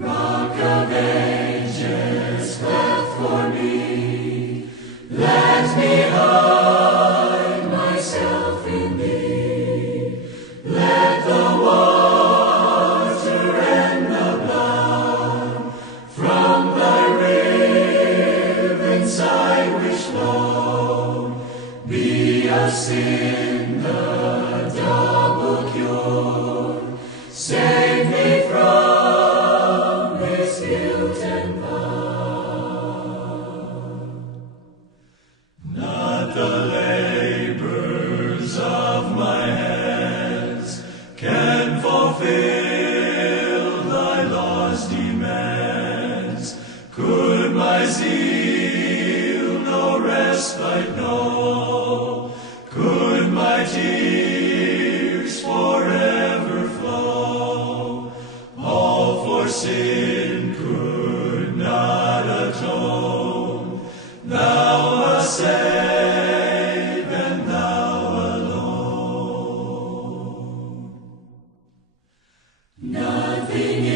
Rock of ages, cleft for me, let me hide myself in thee. Let the water and the blood from thy riven side which flow be a sin the double cure. Save me from this guilt and vow. Not the labors of my hands can fulfill thy law's demands. Could my zeal no respite know? Could my tears forever flow? All for sin could not atone. Thou must save, and thou alone. Nothing